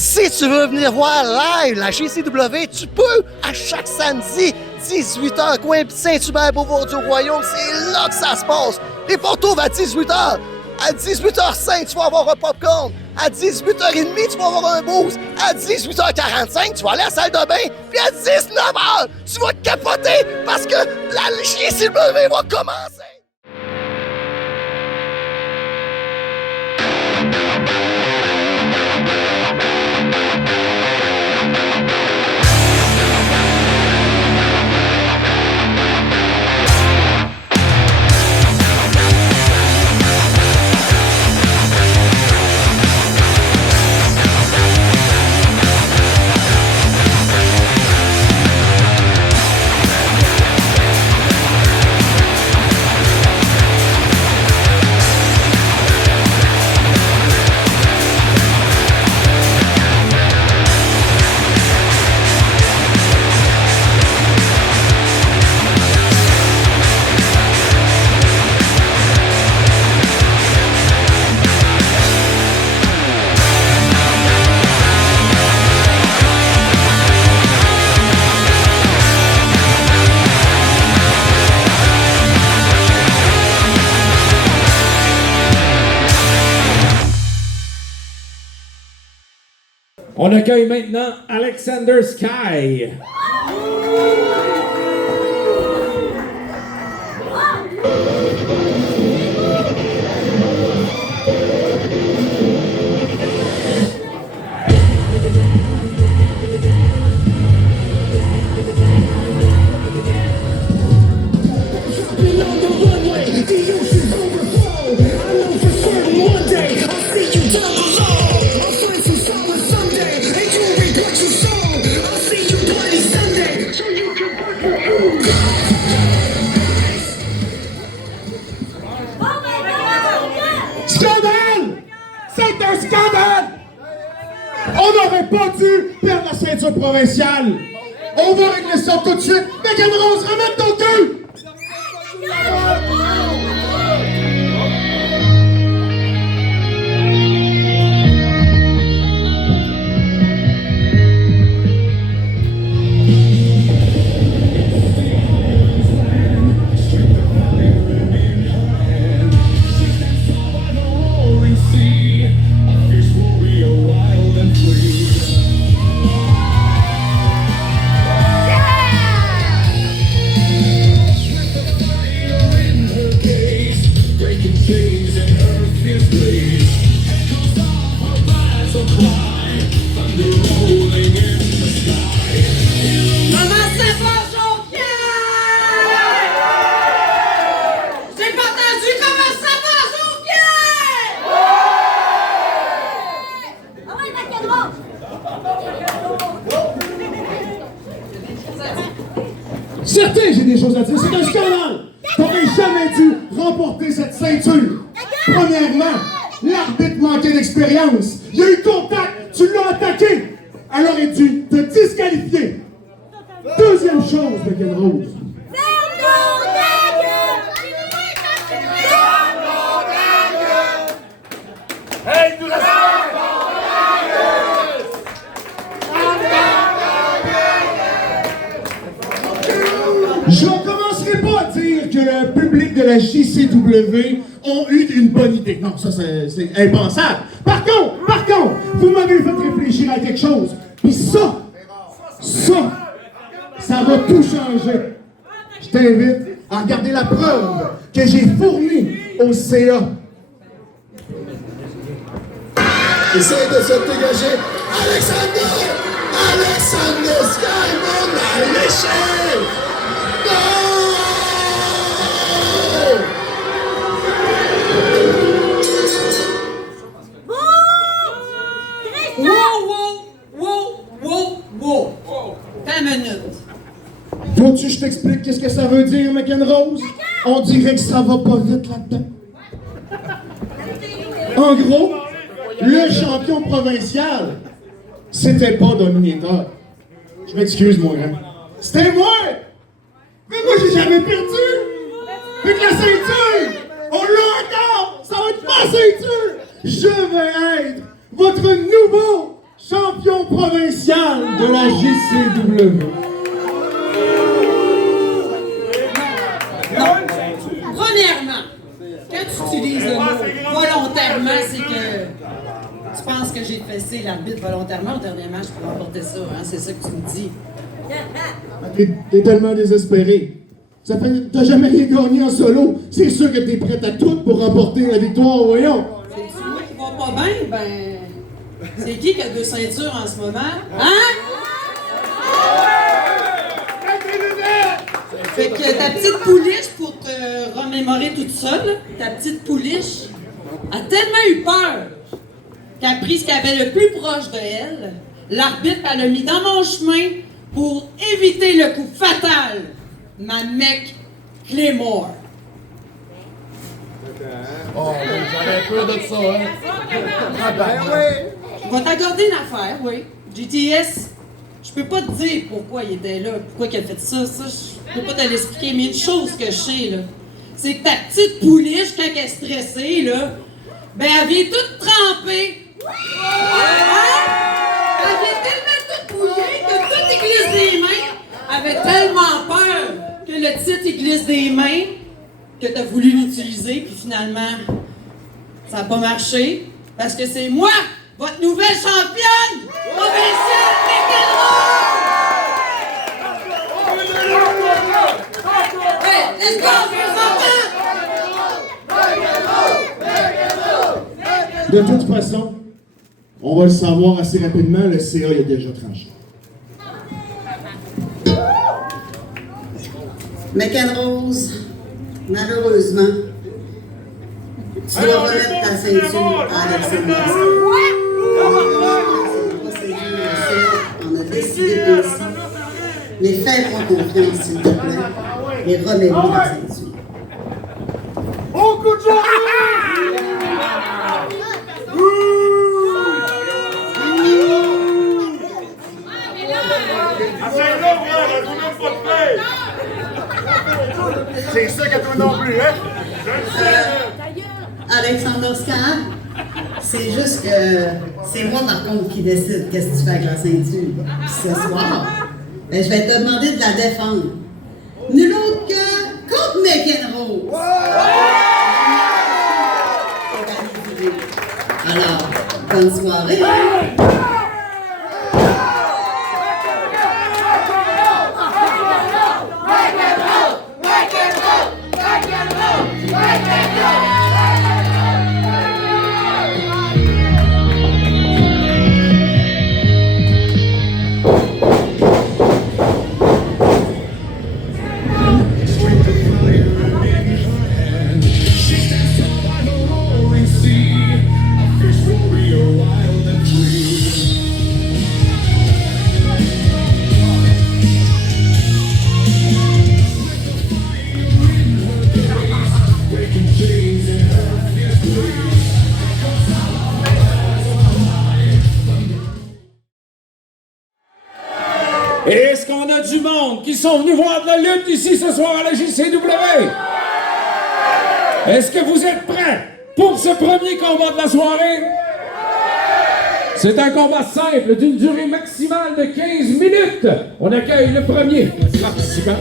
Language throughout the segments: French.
Si tu veux venir voir live la GCW, tu peux à chaque samedi, 18h, coin Saint-Hubert, Beauvoir-du-Royaume. C'est là que ça se passe. Les portes ouvrent à 18h. À 18h05, tu vas avoir un popcorn. À 18h30, tu vas avoir un boost. À 18h45, tu vas aller à la salle de bain. Puis à 19h, tu vas te capoter parce que la GCW va commencer. On accueille maintenant Alexander Sky. Scandale! C'est un scandale! On n'aurait pas dû perdre la ceinture provinciale. On va régler ça tout de suite. McEnroe, remets ton cul! Certain, j'ai des choses à dire. C'est un scandale. T'aurais jamais dû remporter cette ceinture. Premièrement, l'arbitre manquait d'expérience. Il y a eu contact, tu l'as attaqué. Elle aurait dû te disqualifier. Deuxième chose, McEnroe. Hey, tout Je ne commencerai pas à dire que le public de la JCW ont eu une bonne idée. Non, ça c'est impensable. Par contre, vous m'avez fait réfléchir à quelque chose. Puis ça va tout changer. Je t'invite à regarder la preuve que j'ai fournie au CA. Essaye de se dégager. Alexander Sky, mon alléché! Wow! T'as une minute. Faut-tu que je t'explique qu'est-ce que ça veut dire, McEnroe? On dirait que ça va pas vite là-dedans. En gros, le champion provincial, c'était pas Dominator. Je m'excuse, moi, hein. C'était moi! Mais moi, j'ai jamais perdu! Fait que la ceinture, on l'a encore! Ça va être ma ceinture! Je vais être votre nouveau champion! provincial de la JCW. Premièrement, quand tu utilises le mot volontairement, c'est que tu penses que j'ai fessé l'arbitre volontairement au dernier match pour remporter ça, hein? C'est ça que tu me dis. T'es tellement désespéré. T'as jamais rien gagné en solo. C'est sûr que t'es prête à tout pour remporter la victoire, voyons. C'est moi qui va pas bien, ben... C'est qui a 2 ceintures en ce moment? Hein? Fait que ta petite pouliche, pour te remémorer toute seule, ta petite pouliche a tellement eu peur qu'elle a pris ce qu'il y avait le plus proche de elle. L'arbitre, elle l'a mis dans mon chemin pour éviter le coup fatal. Ma mec Claymore. Oh, j'avais peur de ça, hein? Ah ben oui! Je vais t'accorder une affaire, oui. GTS, je peux pas te dire pourquoi il était là, pourquoi il a fait ça, je peux pas te l'expliquer, mais une chose que je sais, là, c'est que ta petite pouliche, quand elle est stressée, là, ben elle vient toute trempée. Hein? Elle vient tellement toute mouillée que tout y glisse des mains. Elle avait tellement peur que le titre y glisse des mains que t'as voulu l'utiliser, puis finalement, ça n'a pas marché, parce que c'est moi, votre nouvelle championne provinciale McEnroe! Hey, let's go, De toute façon, on va le savoir assez rapidement, le CA il a déjà tranché. McEnroe, malheureusement, tu dois remettre ta ceinture à Alexander. On a décidé ainsi. Mais fais-moi confiance, s'il te plaît, et remets-moi la ceinture. Bon coup de journée! À Saint-Laurent, elle a même pas de paix! C'est ça que toi non plus, hein? Je le sais! Alexander Scar, c'est juste que c'est moi par contre qui décide qu'est-ce que tu fais avec la ceinture. Ce soir, ben, je vais te demander de la défendre. Nul autre que contre McEnroe. Alors, bonne soirée. Est-ce qu'on a du monde qui sont venus voir de la lutte ici ce soir à la JCW? Est-ce que vous êtes prêts pour ce premier combat de la soirée? C'est un combat simple d'une durée maximale de 15 minutes. On accueille le premier participant.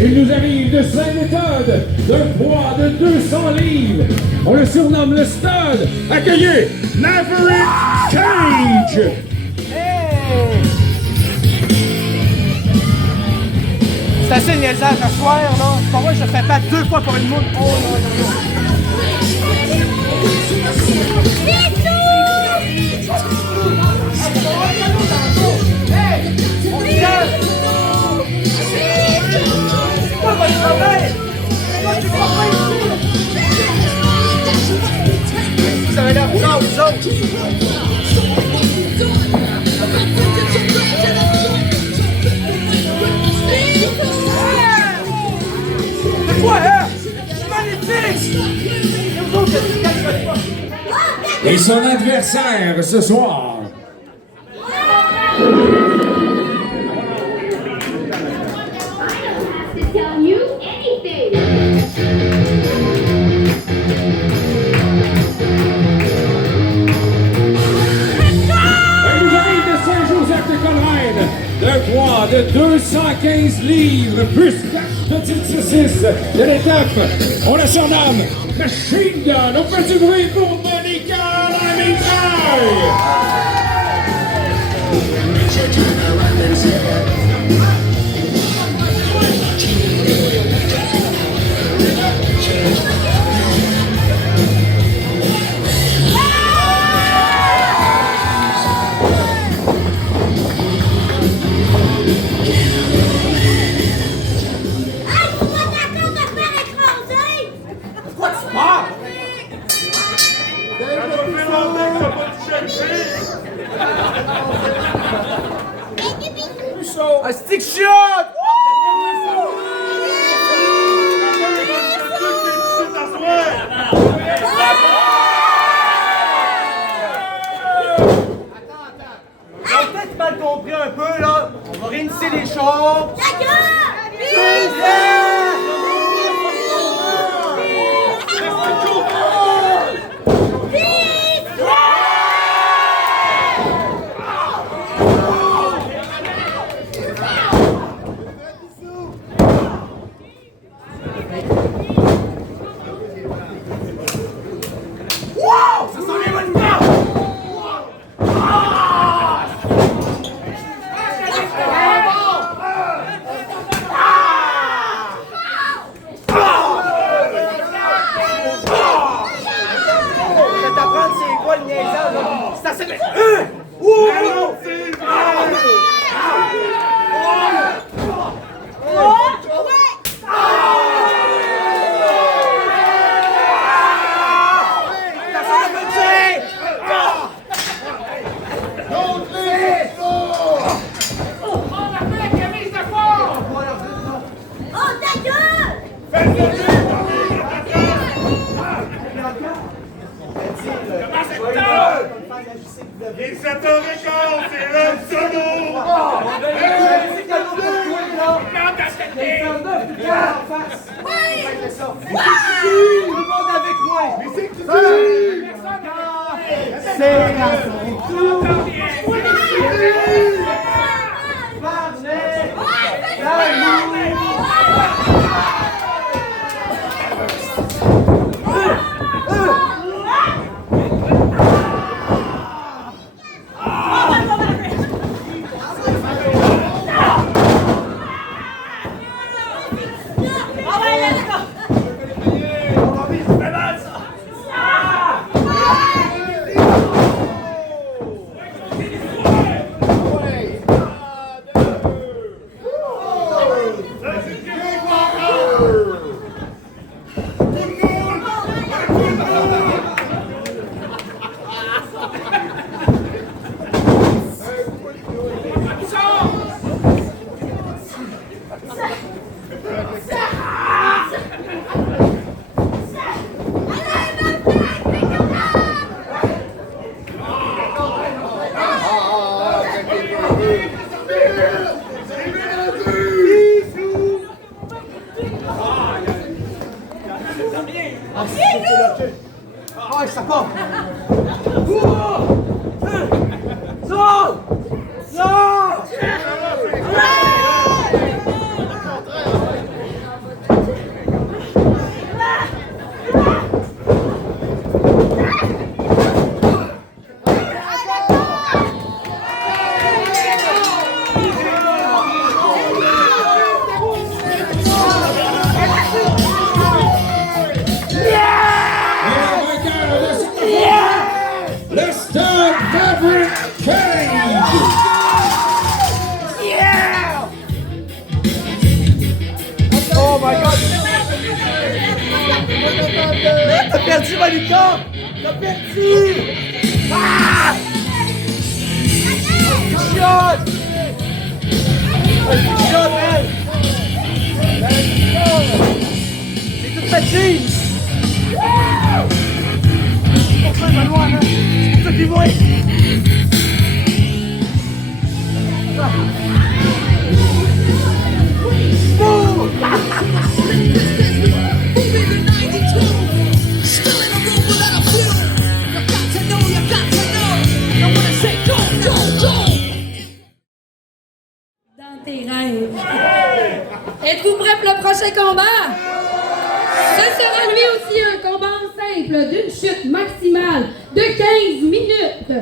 Il nous arrive de Saint-Méthode, d'un poids de 200 livres. On le surnomme le Stud. Accueillez Maverick Cage! C'est assez niaisage à soir, là. C'est pas vrai, je fais pas 2 fois pour une moule. Oh non, non, non. Ça va l'air bizarre, vous autres. C'est quoi, et son adversaire ce soir. To tell you anything. Elle nous arrive de Saint-Joseph-de-Coleraine, de poids de 215 livres, plus 4 petites saucisses de l'étape. On la surnomme Machine Gun. On fait du bruit pour Monica la mitraille. Un stick shot! T'as peut-être mal compris un peu, là. On va réinitier les choses. Ça sent les bonnes gars! Je vais t'apprendre c'est quoi le niaisage, là. C'est assez bien. Il est 7h15, c'est l'heure solo! Tout le monde avec moi! Mais c'est qui c'est la Ah, ça part! Non! Non! Le Stud Fabric Cage! Yeah! Oh my god! T'as perdu, Malika! T'as perdu! Ah! Shot! Shot, man! C'est toute fatiguée! Pour ça, je vais loin, hein? combat. Ce sera lui aussi un combat simple d'une chute maximale de 15 minutes.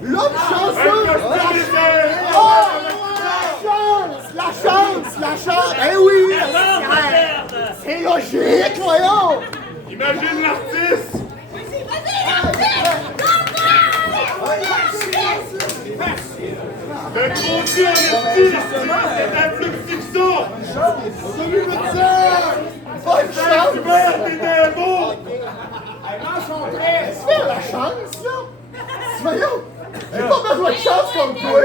L'homme chanceux! La chance! Eh oui! C'est logique, voyons! Imagine l'artiste! Le gros Dieu en estime! C'est un plus petit que ça! Salut, médecin! Bonne chance! T'étais beau! Tu fais la chance, là? Voyons! J'ai pas besoin de chance comme toi!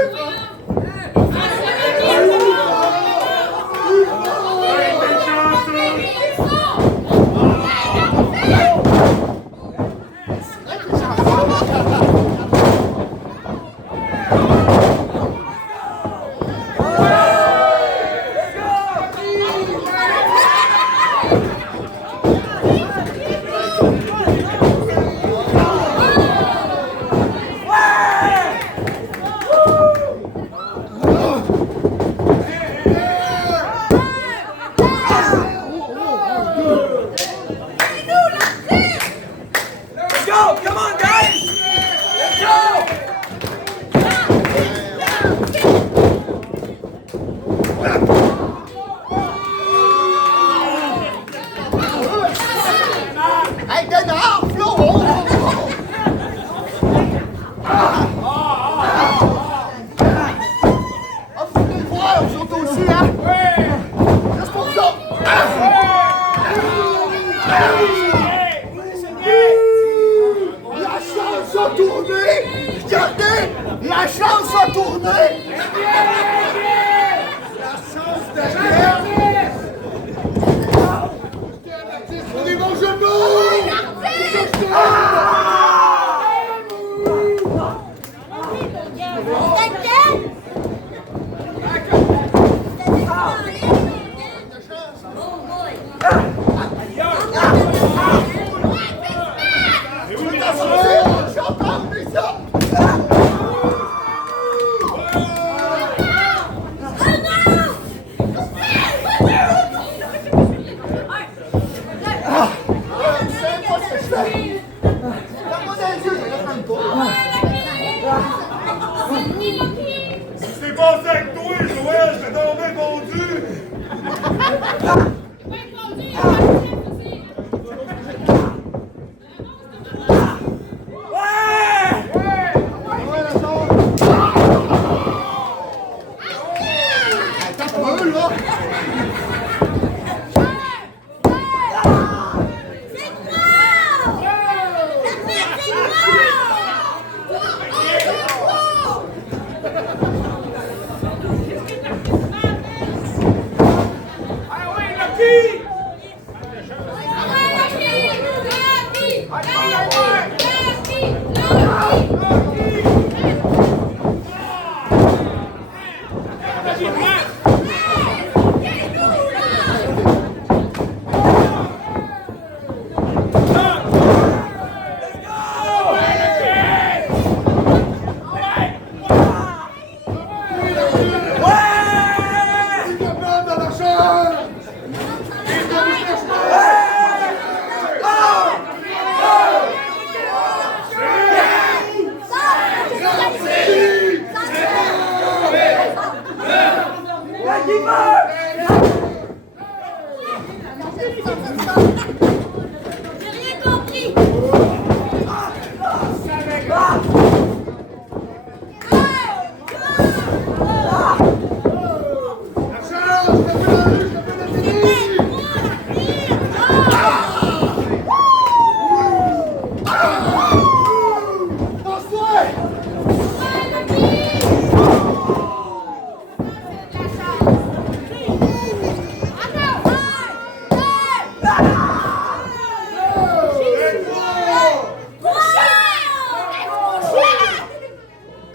J'ai rien compris.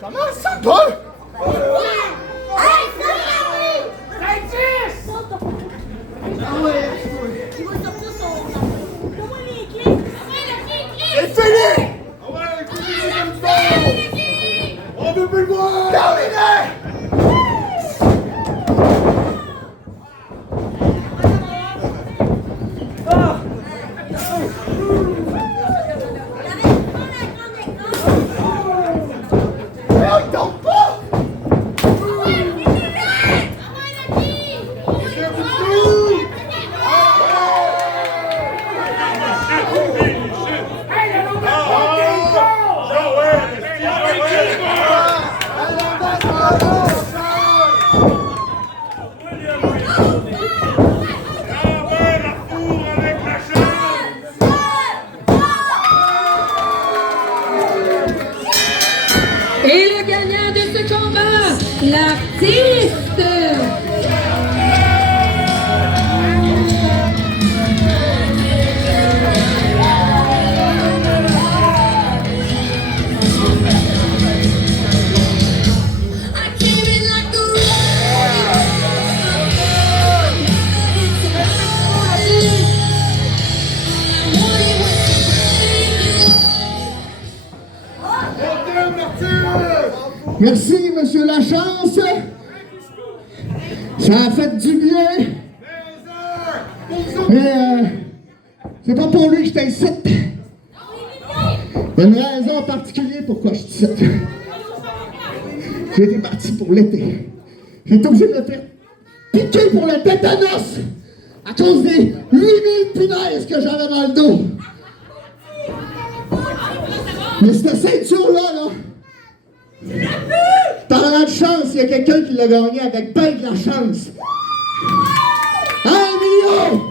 Comment ça, toi? C'est fini! On veut plus le voir! Terminé! Il tombe pas! Et le gagnant de ce combat, l'artiste. Merci, monsieur Lachance. Ça a fait du bien. Mais c'est pas pour lui que je t'incite. Il y a une raison en particulier pourquoi je t'incite. J'ai été parti pour l'été. J'ai été obligé de me faire piquer pour le tétanos à cause des 8000 punaises que j'avais dans le dos. Mais cette ceinture-là, parlant de chance, il y a quelqu'un qui l'a gagné avec ben de la chance. 1 million!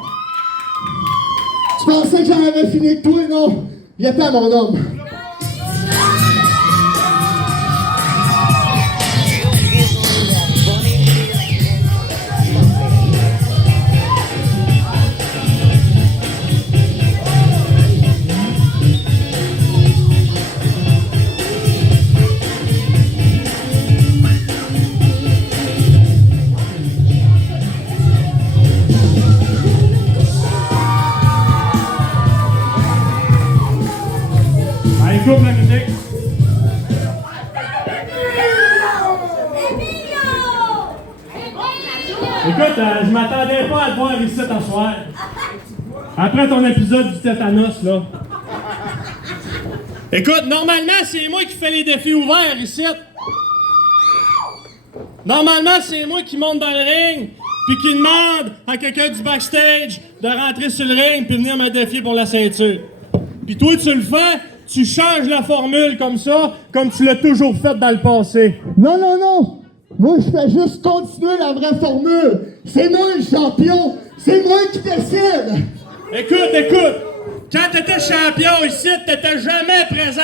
Tu pensais que j'en avais fini avec toi, non? Viens pas, mon homme. Allez, coupe la musique. Écoute, je m'attendais pas à te voir ici ce soir. Après ton épisode du tétanos, là. Écoute, normalement, c'est moi qui fais les défis ouverts ici. Normalement, c'est moi qui monte dans le ring, puis qui demande à quelqu'un du backstage de rentrer sur le ring puis venir me défier pour la ceinture. Puis toi, tu le fais, tu changes la formule comme ça, comme tu l'as toujours fait dans le passé. Non, non, non! Moi, je fais juste continuer la vraie formule. C'est moi le champion. C'est moi qui décide. Écoute, quand t'étais champion ici, t'étais jamais présent.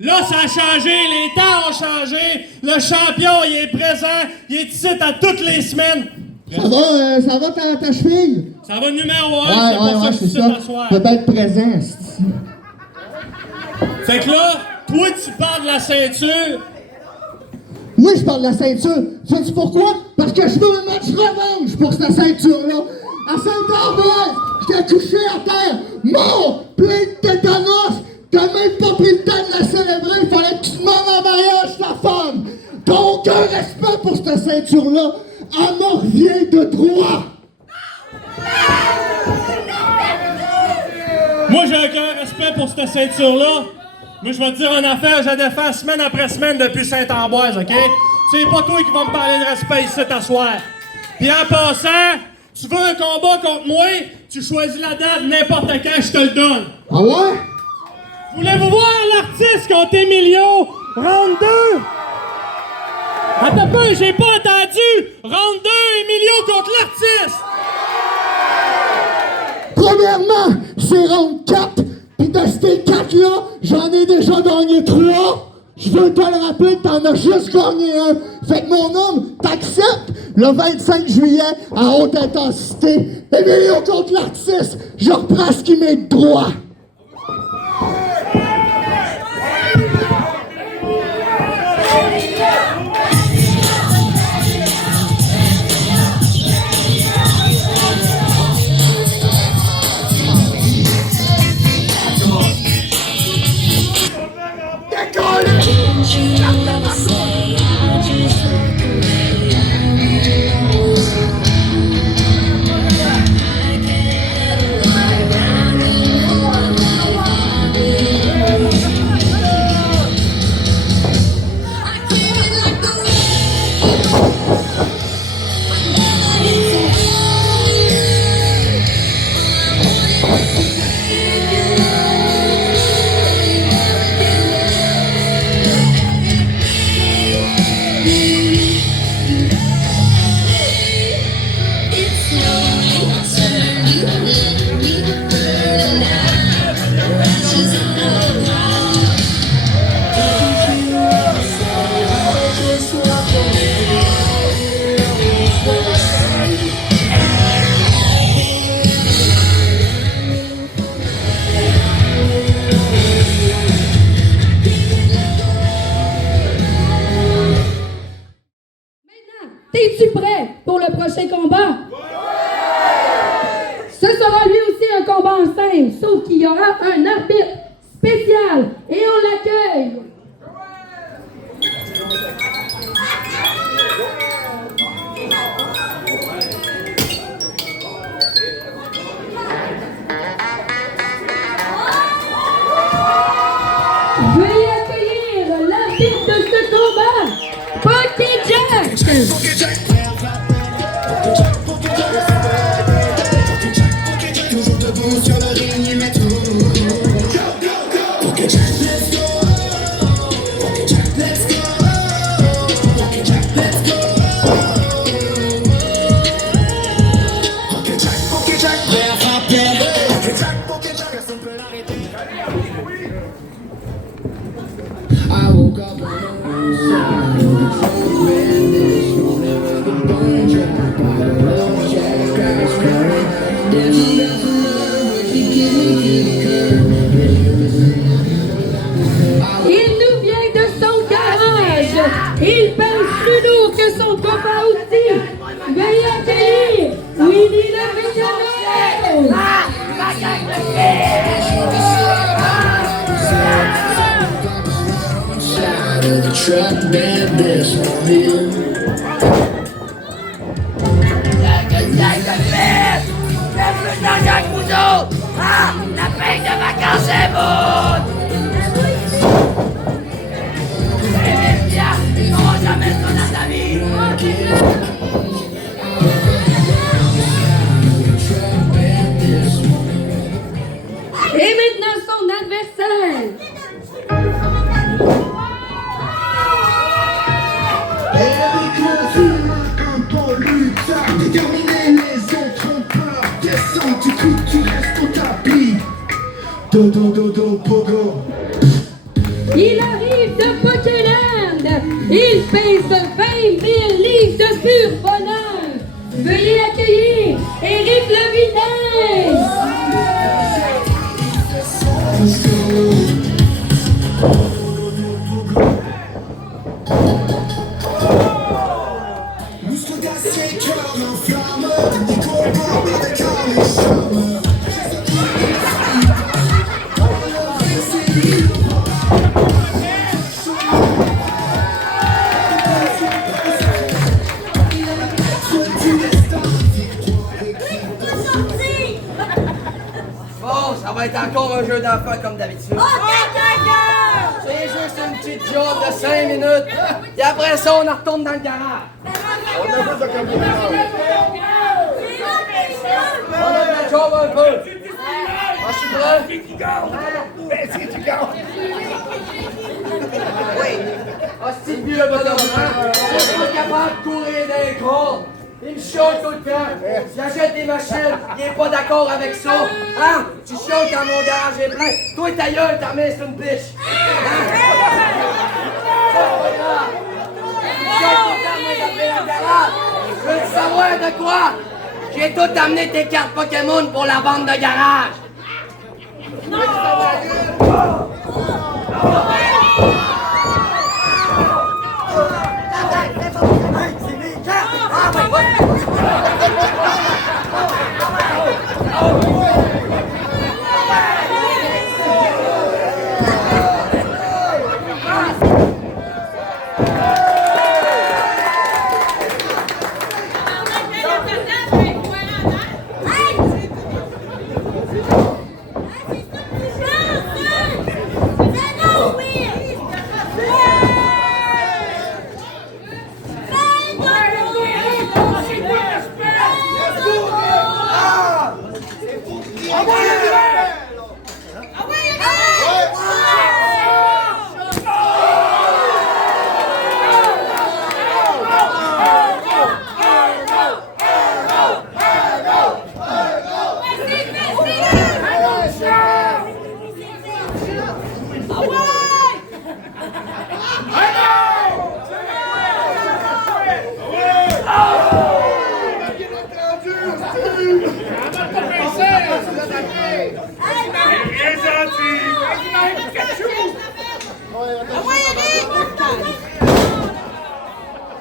Là, ça a changé, les temps ont changé. Le champion, il est présent, il est ici à toutes les semaines. Ça va ta cheville? Ça va numéro 1, c'est pour ça que je suis ici t'asseoir. Peut être présent, c'est... Fait que là, toi, tu parles de la ceinture. Oui, je parle de la ceinture. Sais-tu pourquoi? Parce que je veux un match revanche pour cette ceinture-là. À Saint-Ambroise, j'étais couché à terre, mort, plein de tétanos. T'as même pas pris le temps de la célébrer. Il fallait que tu demandes en mariage ta femme. T'as aucun respect pour cette ceinture-là. Elle me revient de droit. Moi, j'ai aucun respect pour cette ceinture-là. Moi, je vais te dire une affaire, je la défends semaine après semaine depuis Saint-Ambroise, OK? C'est pas toi qui vas me parler de respect ici t'asseoir. Puis en passant, tu veux un combat contre moi, Tu choisis la date, n'importe quand, je te le donne. Ah ouais? Voulez-vous voir l'artiste contre Emilio? Round 2! Attends un peu, j'ai pas entendu! Round 2, Emilio contre l'artiste! Premièrement, c'est round 4. Puis de ces 4-là, j'en ai déjà gagné 3. Je veux te le rappeler que t'en as juste gagné un. Fait que mon homme, t'acceptes le 25 juillet à haute intensité. Emilio contre l'artiste, je reprends ce qui m'est de droit. Es-tu prêt pour le prochain combat? Ce sera lui aussi un combat en simple, sauf qu'il y aura un arbitre spécial et on l'accueille. Veuillez accueillir l'arbitre de ce combat, Funky Jack. I woke up on the side of the truck, man, this morning with a burn track. Got a little jack, I was crying. Dancing down the line, where she kicked me to the curb. Il nous vient de son garage. Il pèse plus lourd que son coffre à outils. Veuillez accueillir Willy le Visionnaire. Side of the truck, man, this morning. Et maintenant son adversaire. Déterminer les autres ont peur. Descends, tu coupes, tu restes au tapis. Dodo, dodo, pogo. Il arrive de Pokéland. Il pèse 20 000 livres de pur bonheur. Veuillez accueillir Éric le Vitesse. Muscle d'acier, cœur en flamme. Des combats avec un échamme. Bon, ça va être encore un jeu d'enfant comme d'habitude. C'est juste une petite job de 5 minutes. Et après ça, on en retourne dans le garage. On a de la job un peu. Ah, je suis prêt. Oui. Ah, c'est vieux bonhomme, hein? Il est pas capable de courir d'un cron. Il me chante tout le temps. Il achète des machines, il est pas d'accord avec ça. Hein? Tu chantes quand mon garage est plein. Toi, ta gueule, ta main, c'est une biche. Hein? C'est pas grave. Il chante tout le temps, moi, d'appeler la garage. Veux-tu savoir de quoi? J'ai tout amené tes cartes Pokémon pour la vente de garage.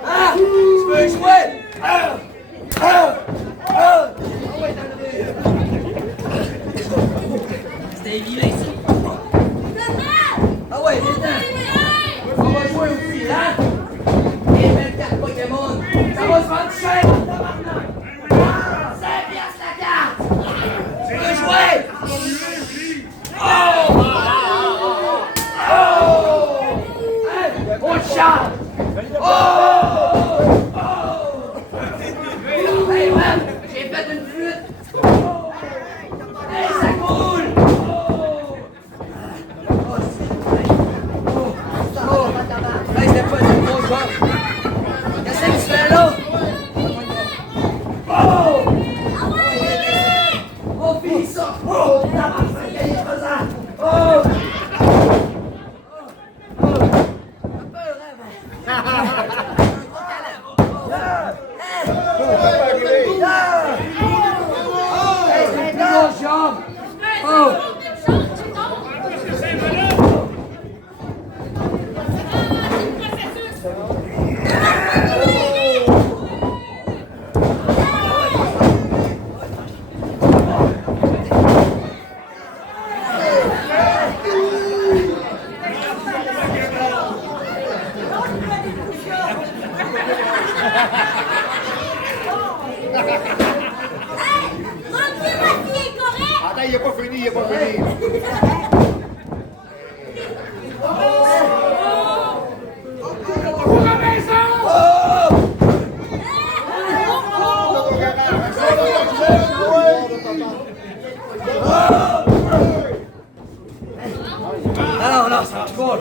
Ah! Tu veux jouer? C'était évident, ça. Ah ouais, viens. On va jouer aussi, hein? Et belle carte Pokémon. Ça va se vendre cher, tabarnak. 5 piastres la carte. Tu veux jouer? Oh! Hey, on charge! Oh! Hey, man, j'ai fait une flûte! Hey, ça coule! Hey, c'était pas une grosse job! Qu'est-ce que tu fais là? Oh! On finit ça! Oh! Tabarnak, il est pesant! Oh! Attends, il est pas fini, il est pas fini. Non, non, ça marche pas.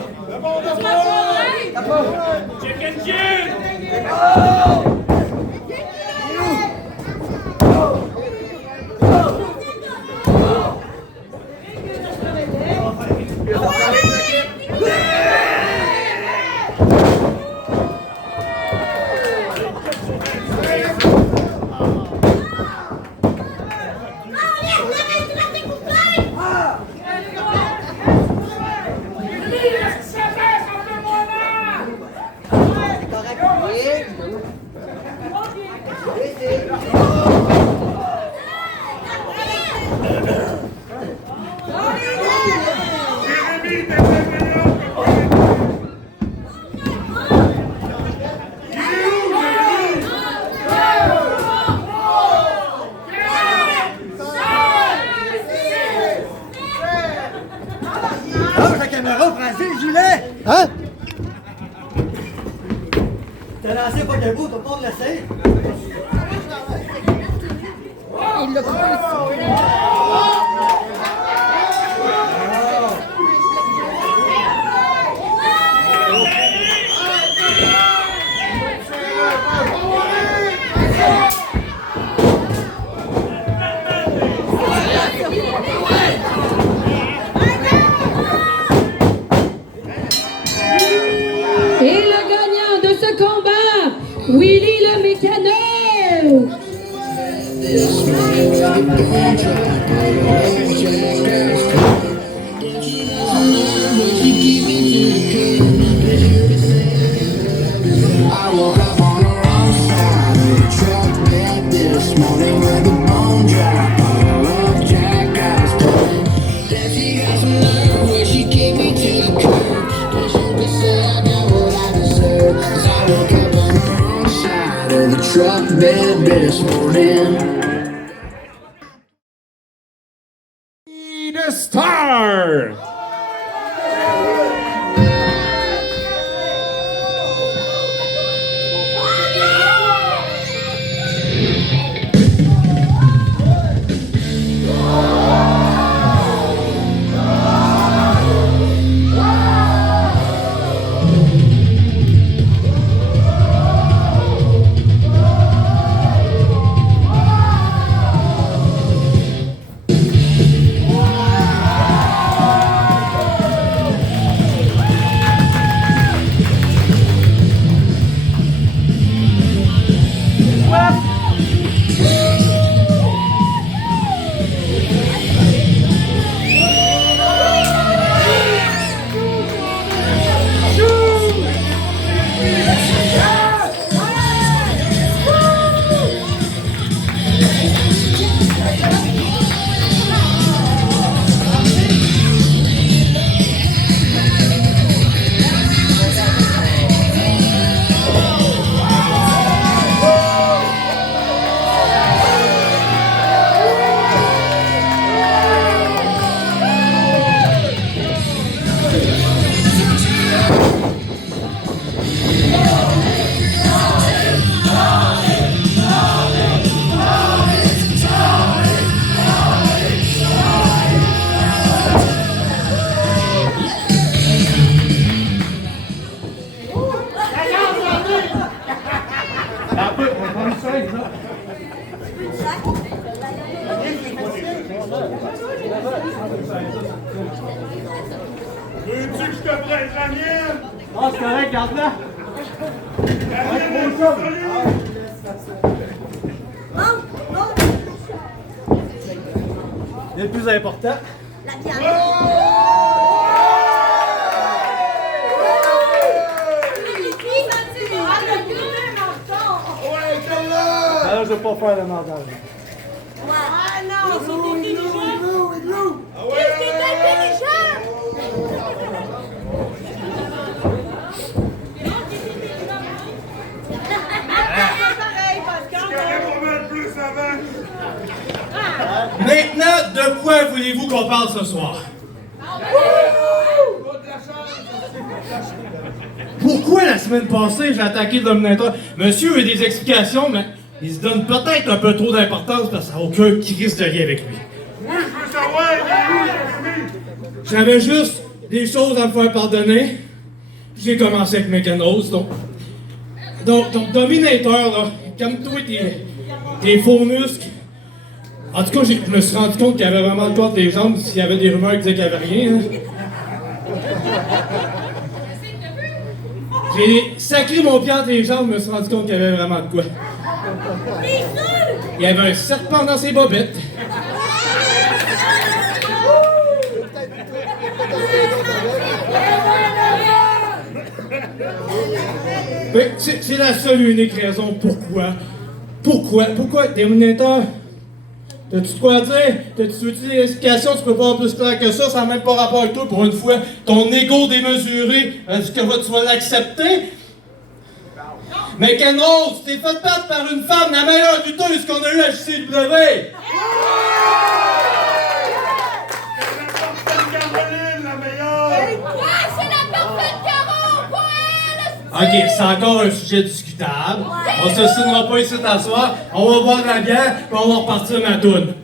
Hein? T'as lancé pas debout, tout le monde le sait. il l'a creusé. Et le gagnant de ce combat, Willy le Mécano. This morning with the bone drop, I woke up on the wrong side of the truck bed this morning with the bone drop. I love Jack, I was told that she got some nerve where she kicked me to the curb. But you could say I got what I deserve, 'cause I woke up on the wrong side of the truck bed this morning. The Star! Veux-tu que je te prête la mienne? Ah, c'est correct, garde-la. La mienne est solide. Le plus important. La bière. Ouais, celle-là! Alors, je vais pas faire le mental. Ah non, ils sont intelligents. Ah ouais, tu connais pas mal plus avant. Maintenant, de quoi voulez-vous qu'on parle ce soir? Pourquoi la semaine passée j'ai attaqué le Dominator? Monsieur a des explications, mais il se donne peut-être un peu trop d'importance parce que ça n'a aucun crise de lien avec lui. Moi, je veux savoir, J'avais juste des choses à me faire pardonner. J'ai commencé avec McEnroe, donc Dominator, là, comme toi, tes faux muscles. En tout cas, je me suis rendu compte qu'il y avait vraiment le corps des jambes s'il y avait des rumeurs qui disaient qu'il n'y avait rien. Hein. J'ai sacré mon pied entre les jambes, je me suis rendu compte qu'il y avait vraiment de quoi. Il y avait un serpent dans ses bobettes. Mais c'est la seule et unique raison pourquoi Dominator? T'as-tu de quoi dire? T'as-tu des explications? Tu peux pas avoir plus clair que ça n'a même pas rapport avec toi pour une fois. Ton ego démesuré, est-ce que tu vas l'accepter? Mais McEnroe, tu t'es fait battre par une femme, la meilleure lutteuse qu'on a eue à JCW! Caroline, la meilleure! Ouais, c'est la parfaite Caro, pas elle! OK, c'est encore un sujet discutable. On se signera pas ici t'asseoir. On va boire de la bière, puis on va repartir ma toune.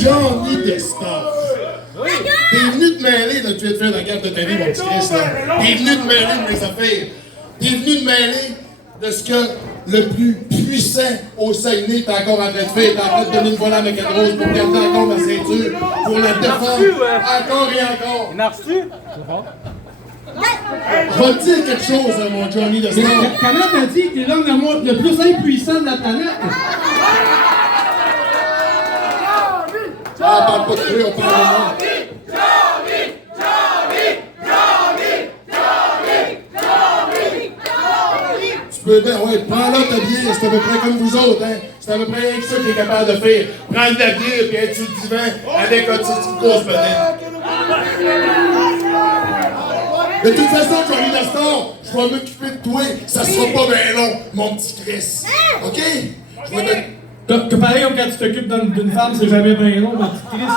Johnny Destor. T'es venu te mêler, là, tu viens de faire la carte de ta vie, mon petit Christ, là. T'es venu te mêler de mes affaires. T'es venu te mêler de ce que le plus puissant au Saguenay est encore en train de faire. T'es en train de donner une volée à McAdrose pour garder encore ma ceinture, pour la défendre encore et encore. Marches-tu? Je vais te dire quelque chose, mon Johnny Destor. Comment t'as dit que t'es l'homme le plus impuissant de la planète? Ah, on parle pas de lui, on parle de moi. Tu peux bien, ouais, prends-la ta bière, c'est à peu près comme vous autres, hein. C'est à peu près rien que ça qu'il est capable de faire. Prendre de la bière puis être sur le divan avec un petit grosse peut-être. De toute façon, Johnny Destor, je vais m'occuper de toi, ça sera pas bien long, mon petit Chris. OK? Je vais te... Que pareil comme quand tu t'occupes d'une femme, c'est jamais bien long, ma petite Chris.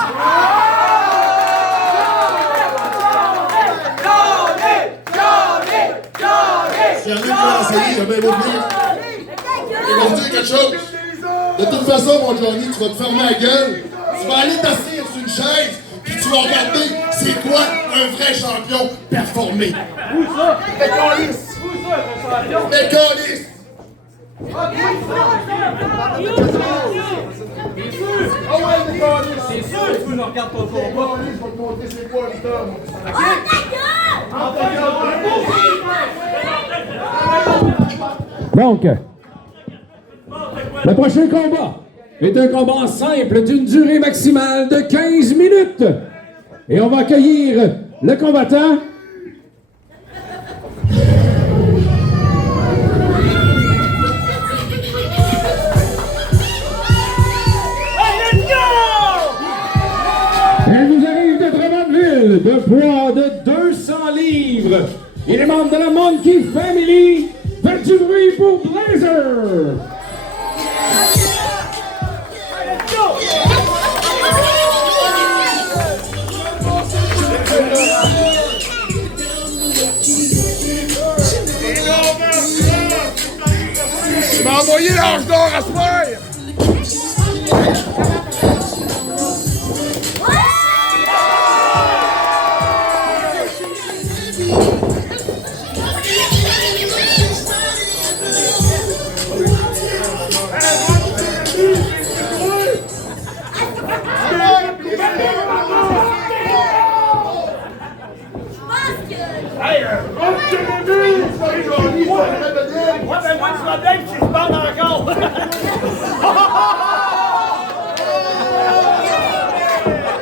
Si y en a qui vont essayer, il va bien vous venir. Ils vont te dire quelque chose. De toute façon, mon Johnny, tu vas te fermer la gueule. Tu vas aller t'asseoir sur une chaise, puis tu vas regarder c'est quoi un vrai champion performé. Où ça? Mécalis! Mécalis! C'est sûr que tu ne regardes pas ton combat. Je vais te montrer c'est quoi le temps. Donc, le prochain combat est un combat simple d'une durée maximale de 15 minutes. Et on va accueillir le combattant. Elle nous arrive de Drummondville, de poids de 200 livres. Il est membre de la Monkey Family. Faites du bruit pour Blazer! Tu m'as envoyé l'âge d'or à soir!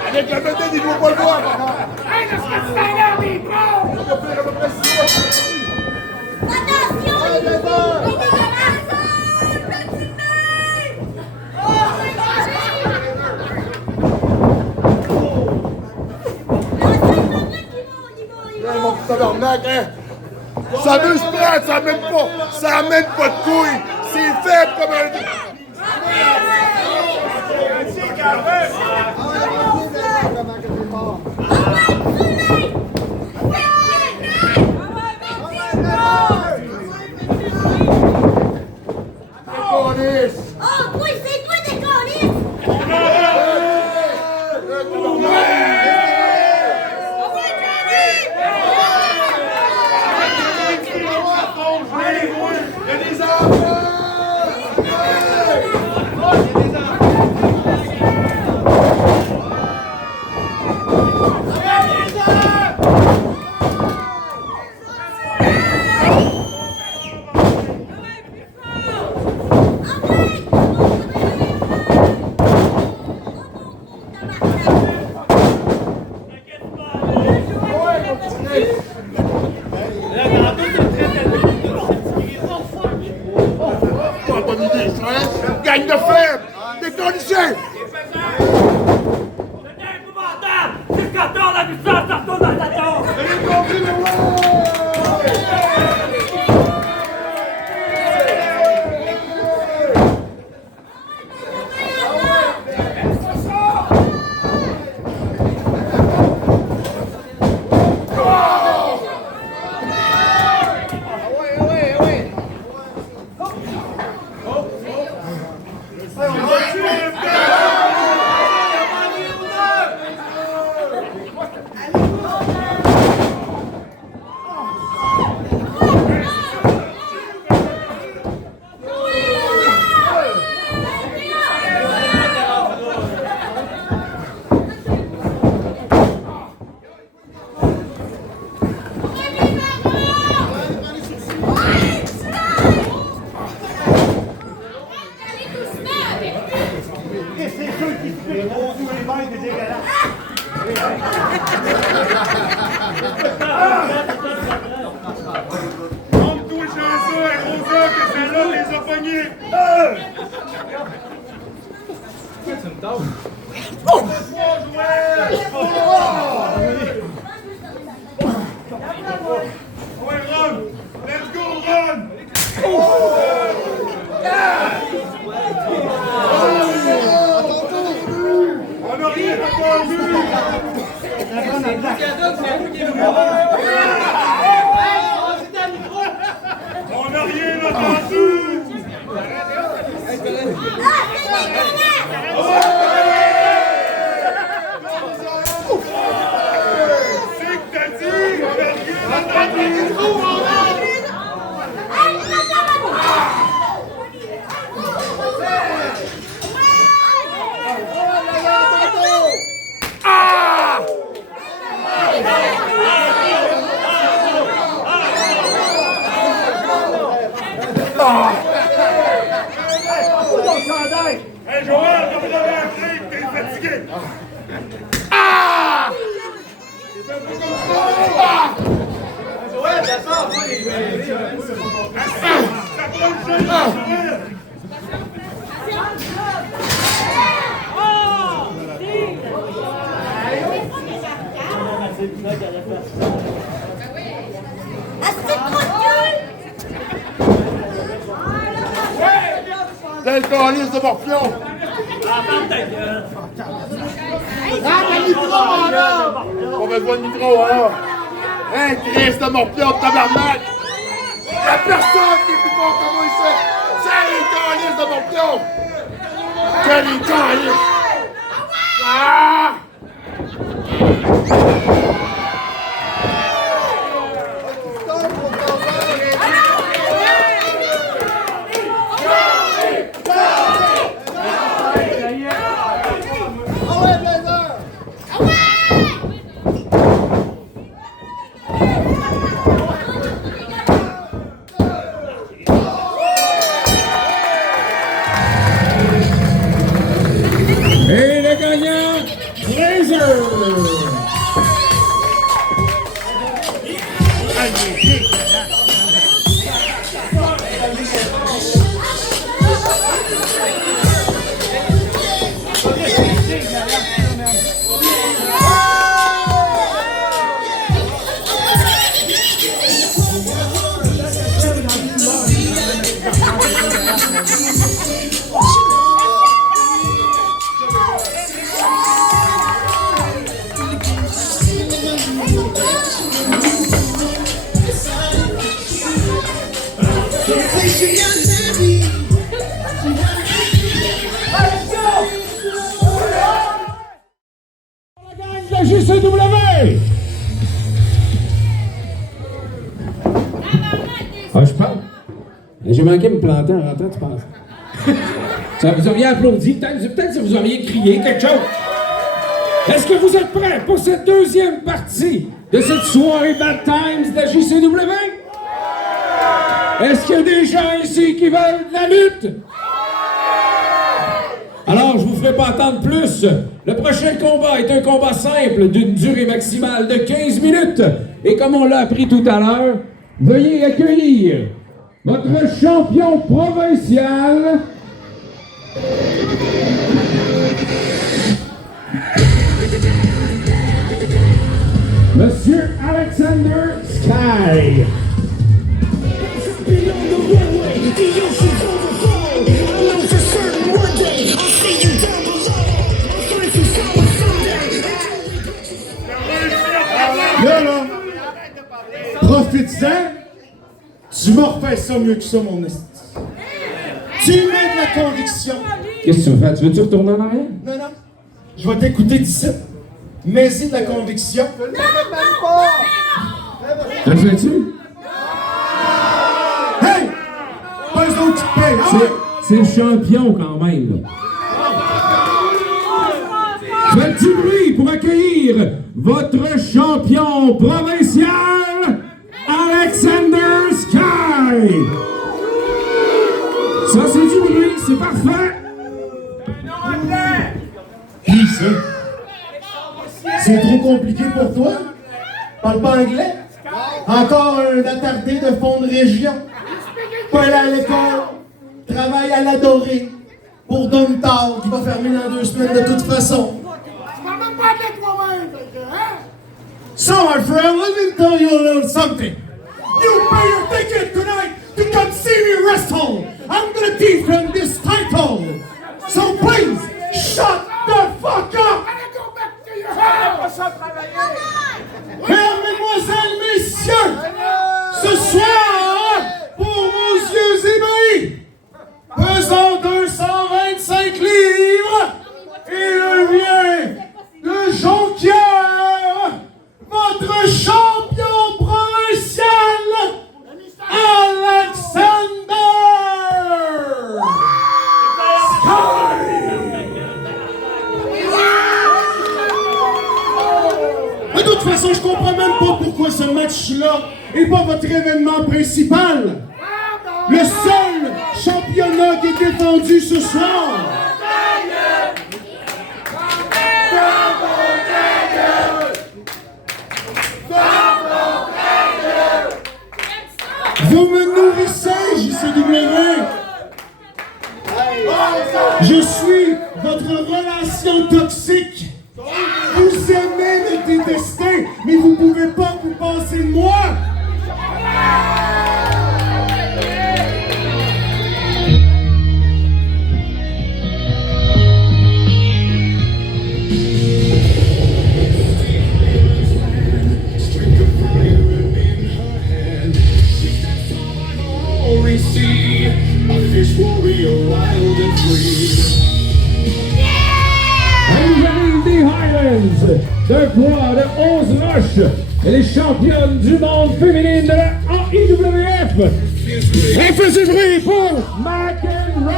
Avec la vedette, il ne faut pas le voir, par contre. Hey, le Scottsdale, il est bon! Ça va faire à peu près 6 mois. Attention, il est bon! Mon petit tabarnak, hein? Ça veut se prendre, ça amène pas de couilles. C'est faible comme un... Oh, oui, c'est toi des colis! Gagne de faible! Des conditions! C'est épouvantable! C'est ce qu'on pas du ça, ça retourne dans ta tête! Montre-toi chanceux à Rosa que celle-là les a pognés! Pourquoi tu me tapes? Ouais, Ron! Let's go, Ron! On a rien entendu! On n'a rien entendu! C'est que t'as dit! On n'a rien entendu! Hey Joël, comme vous avez appris, t'es fatigué! Ah! Joël, ça sort! Ça prend le jeu, Joël! Quel calice de morpion! Ah, ferme ta gueule! Ah, le micro, là! Pas besoin de micro, alors! Hein, Chris de morpion de tabarnak! Y'a personne qui est plus fort que moi ici! C'est les calices de morpion! Quel calice! Ah! Et le gagnant, Blazer! La JCW! Ah, je parle. J'ai manqué de me planter en rentrant, tu penses? Ça vous auriez applaudi, peut-être que vous auriez crié quelque chose. Est-ce que vous êtes prêts pour cette deuxième partie de cette soirée Bad Times de la JCW? Est-ce qu'il y a des gens ici qui veulent de la lutte? Alors, je vous ferai pas attendre plus. Le prochain combat est un combat simple d'une durée maximale de 15 minutes. Et comme on l'a appris tout à l'heure, veuillez accueillir votre champion provincial, Alexander Sky. Là, profite-en. Tu m'as refait ça mieux que ça, mon esti. Tu mets de la conviction. Qu'est-ce que tu veux faire? Tu veux-tu retourner en arrière? Non, non. Je vais t'écouter d'ici. Mais de la conviction. Ça le fais-tu? Hey! Pas eux autres qui payent. Ah ouais? C'est le champion quand même. Faites du bruit pour accueillir votre champion provincial, Alexander Sky. Ça, c'est du bruit, c'est parfait. Qui ça? C'est trop compliqué pour toi? Parle pas anglais? Encore un attardé de fond de région. Pas allé à l'école. Travaille à l'adoré. Pour Domtar, qui va fermer dans 2 semaines de toute façon. So, my friend, let me tell you a little something. You pay your ticket tonight to come see me wrestle. I'm gonna defend this title. So please, shut the fuck up! Mesdemoiselles, messieurs, ce soir, pour vos yeux ébahis, pesant 225 livres, il vient de Jonquière, votre champion provincial, Alexander Sky! De toute façon, je comprends même pas pourquoi ce match-là est pas votre événement principal. Le seul championnat qui est défendu ce soir. Vous me nourrissez, JCW. Je suis votre relation toxique. Vous aimez me détester, mais vous pouvez pas vous passer de moi. Angeline des Highlands, de poids de 11 roches, elle est championne du monde féminine de la AIWF. Et fais du bruit pour McEnroe!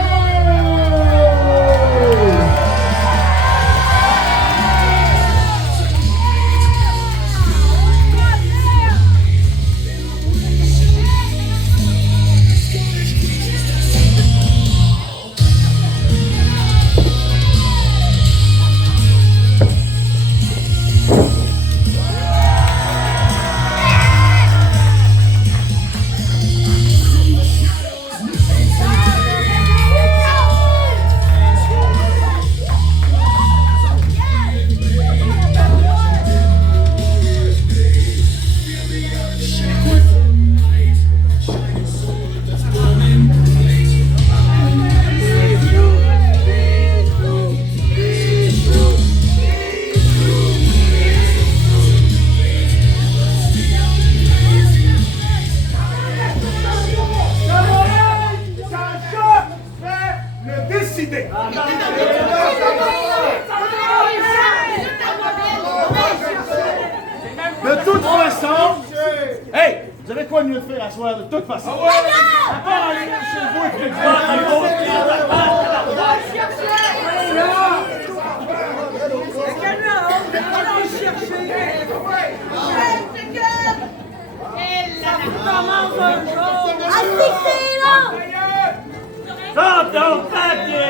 De toute façon, hey, vous avez quoi de mieux de faire à soir de toute façon? À part aller chez vous et puis Champion papier!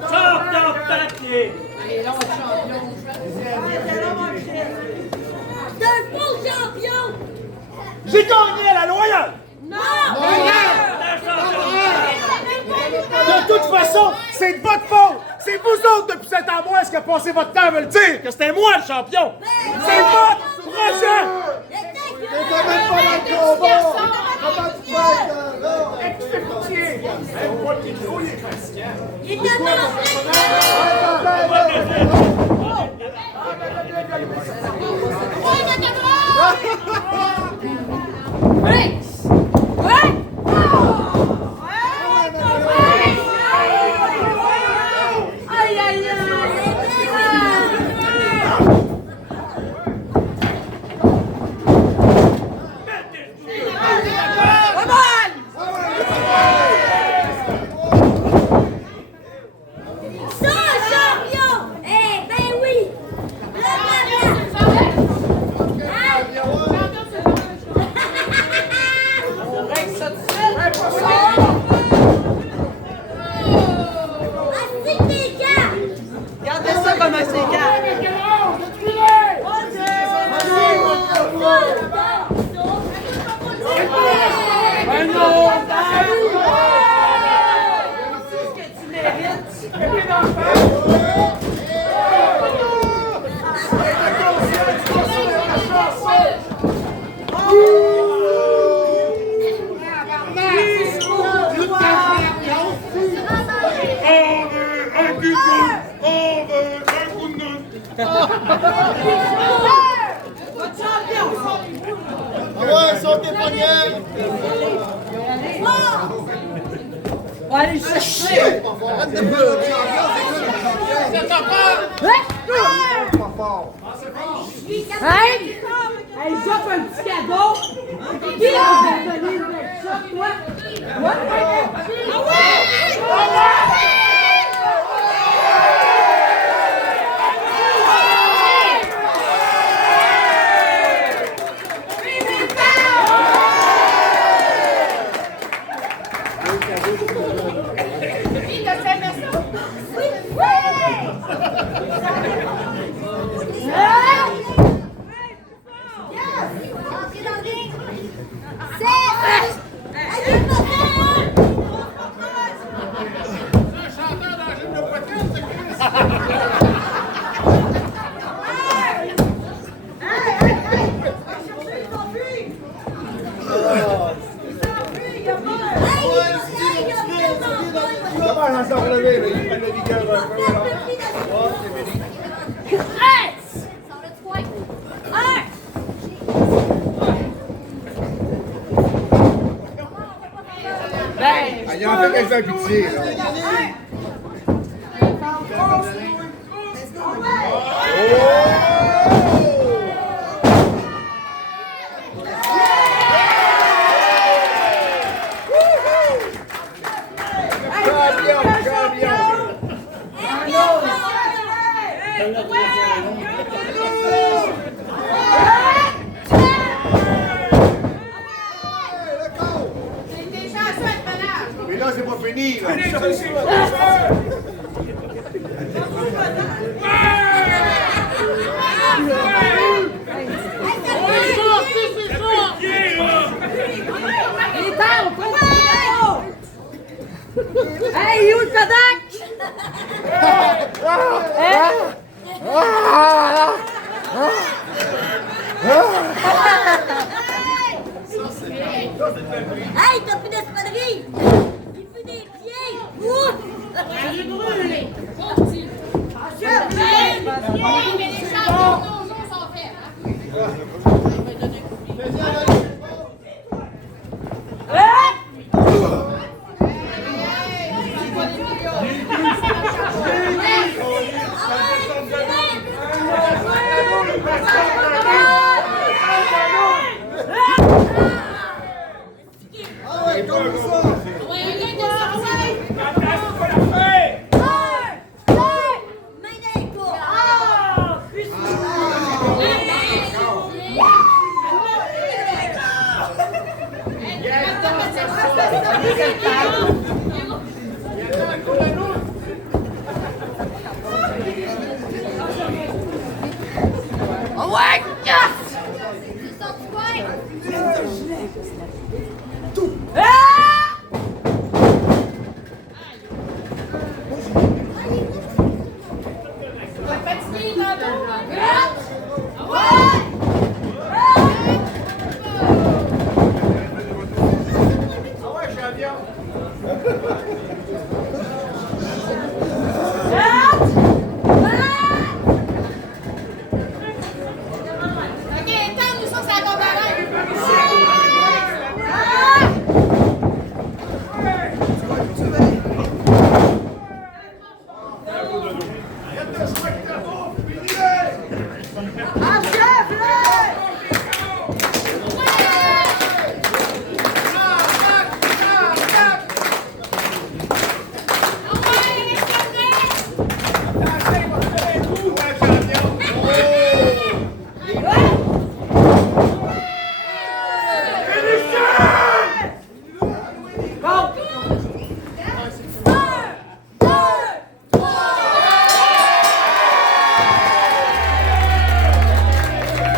Champion papier! C'est un faux champion! J'ai gagné à la loyale! Non! De toute façon, c'est de votre faute! C'est vous autres depuis 7 ans moins qui a passé votre temps à me le dire que c'était moi le champion! C'est votre projet! T'es quand même pas dans le combat! Comment tu fais, là? Tu fais pitié! Pas le micro, il est fatiguant. Il te mange Regardez ça comme un C4. Ouais, sautez poignets! On va aller le chercher. Arrête de pleurer! C'est pas fort. Hey! Hey, j'offre un petit cadeau. Qui a donné une belle shot, toi? Moi? Ah ouais! Comment ça s'en relever, là? Il prend le vigueur un peu, là. Ouais, c'est bien. Il en fait quelqu'un pitié, là. Mais là, c'est pas fini, là. Hey, you Sadak! Hey, t'as plus d'espadrille! Il fait des pieds! Ouf! Il est brûlé! Mais les champions d'Ozo sont faits, hein?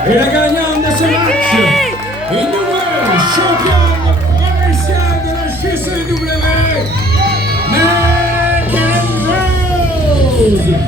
Et la gagnante de ce match est nouvelle championne provinciale de la GCW, McAndrews.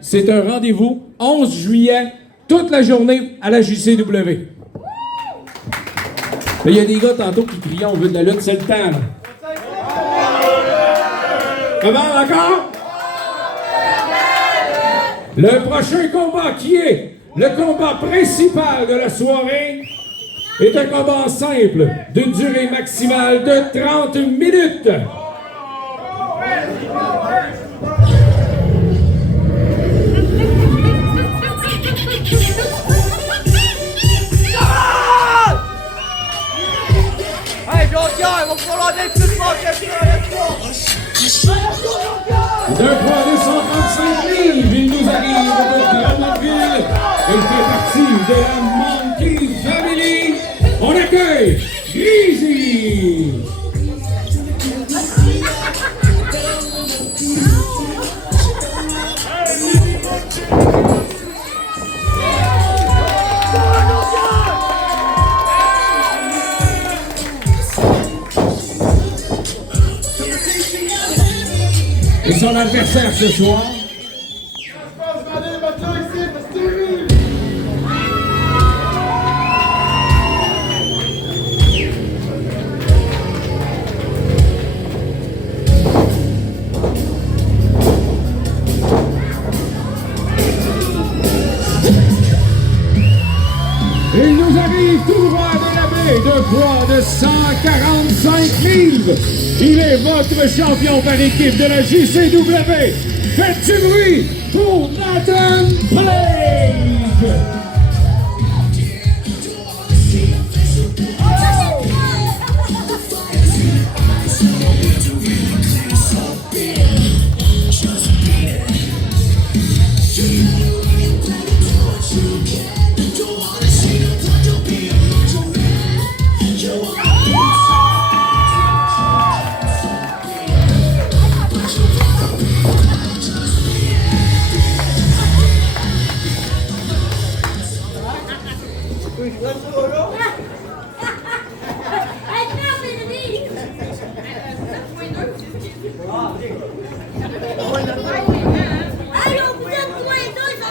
C'est un rendez-vous 11 juillet, toute la journée à la JCW. Il y a des gars tantôt qui criaient on veut de la lutte, c'est le temps. Là. Comment, d'accord? Le prochain combat qui est le combat principal de la soirée est un combat simple d'une durée maximale de 30 minutes. Hey, Jean-Pierre, il va falloir aller plus fort que ça, D'un poids de 135 livres, il nous arrive de Drummondville. Il fait partie de la Monkey Family. On accueille Greasy. Et son adversaire ce soir. Il nous arrive tout droit de la baie de poids de 145 livres. Il est votre champion par équipe de la JCW. Faites du bruit pour Nathan Blake.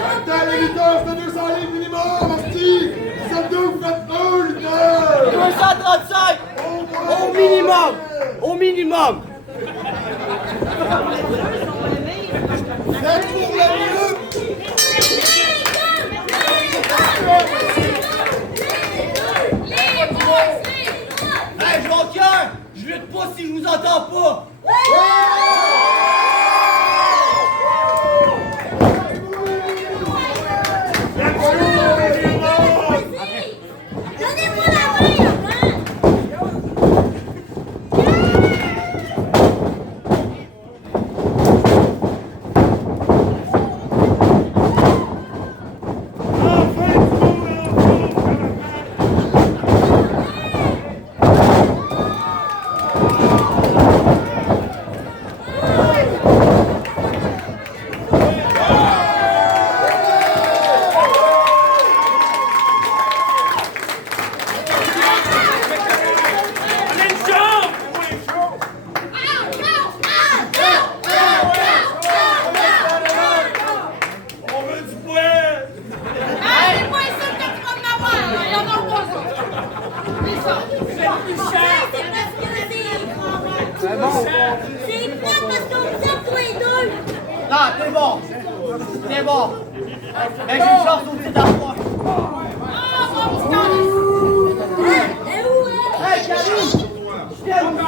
Attends, les lutteurs, c'est 200 livres minimum, Marty! C'est deux, vous faites un, lutteur! 235! Au minimum! Au minimum! C'est pour le mieux! Hey, Jean-Pierre! Je lutte pas si je vous entends pas! Donnez-moi la main, C'est plate parce qu'on vous aime tous les deux. Non, t'es bon! T'es bon! Mais j'ai une chance au petit d'armoire! Et où, Hey, Camille! Je viens aussi!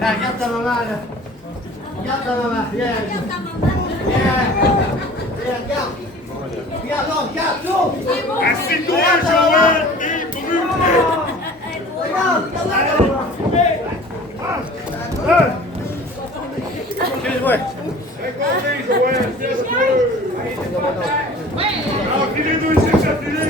Regarde ta maman, là. Regarde ta maman. Viens. Viens, regarde. Regarde, non, regarde, tout. Assieds-toi, Joël, t'es brûlé. Regarde, regarde ta maman. Excuse-moi. Réconcile, Joël, fiesse-toi. Alors, filez-nous ici, ça filez.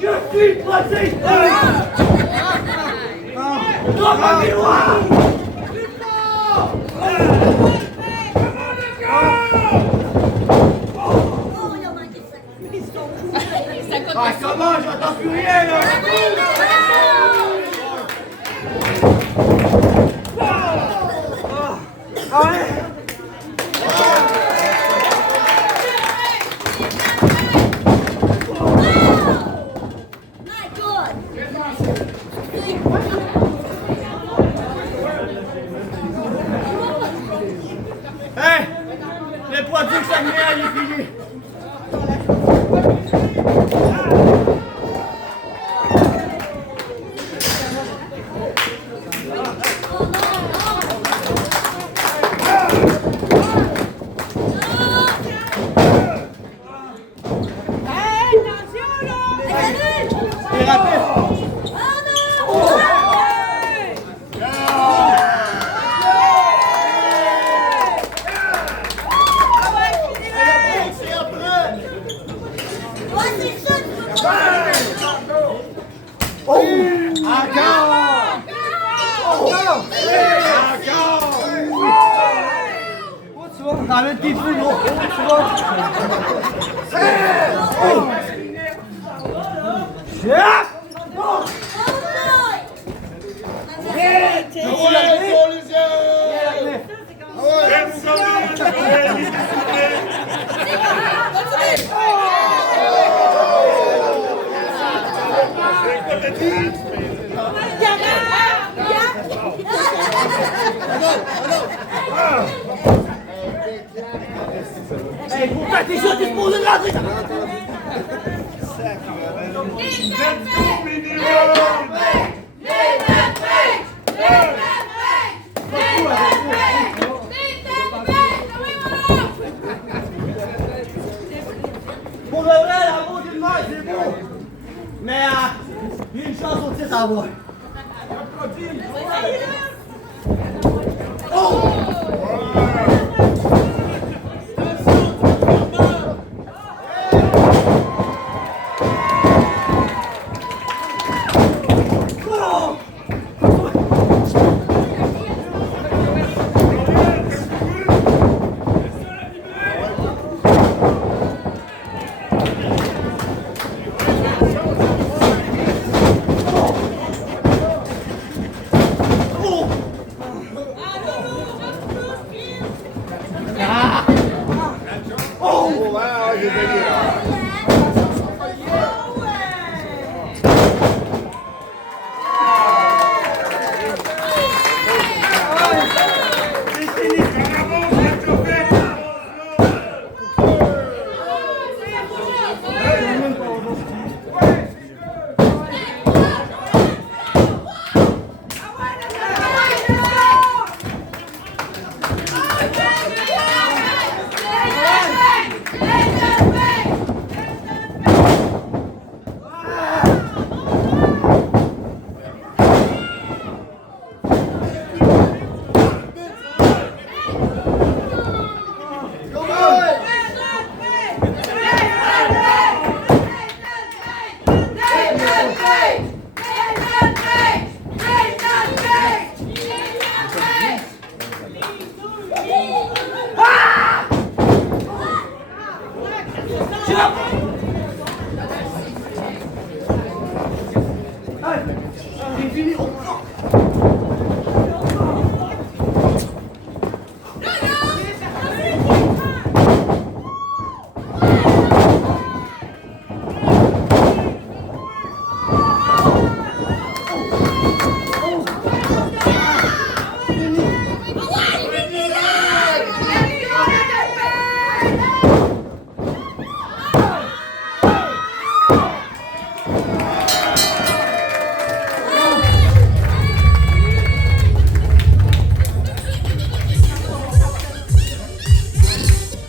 Je suis protégé. Droit miroir. Ah, comment? J'entends plus rien, là! Ah ouais? Hey! Les produits que ça me met, il est fini! Ramène tes fous, gros! Tu vois? Hey, pourquoi t'es sûr que t'es supposé de rentrer? Pour le vrai, l'amour d'une mère, c'est beau. Mais il y a une chance au titre à avoir. Oh!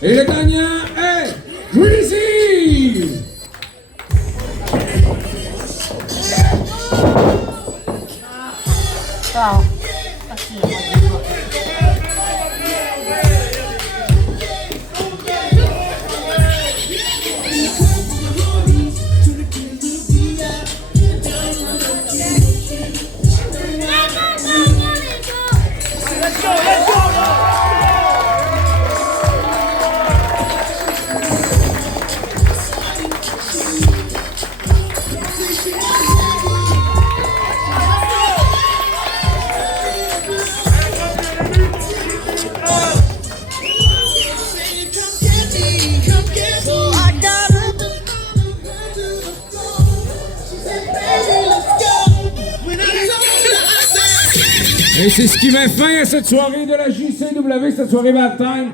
Et le gagnant est Greasy! Et c'est ce qui met fin à cette soirée de la JCW, cette soirée Bad Time.